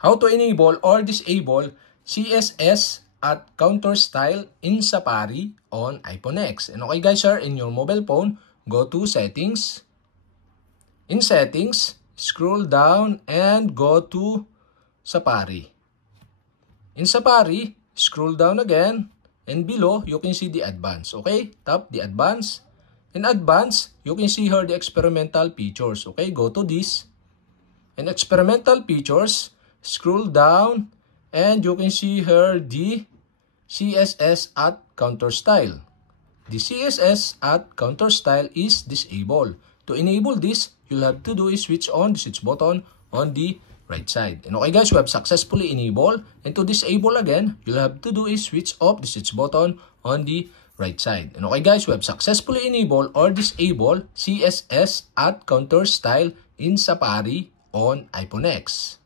how to enable or disable CSS at counter style in Safari on iPhone X. And okay guys, in your mobile phone, go to settings. In settings, scroll down and go to Safari. In Safari, scroll down again and below you can see the advanced. Okay, tap the advanced. In advanced, you can see here the experimental features. Okay, go to this. In experimental features, scroll down and you can see here the CSS at counter style. The CSS at counter style is disabled. To enable this, you'll have to do is switch on the switch button on the right side. And okay guys, we have successfully enabled. And to disable again, you'll have to do is switch off the switch button on the right side. And okay guys, we have successfully enabled or disabled CSS at counter style in Safari on iPhone X.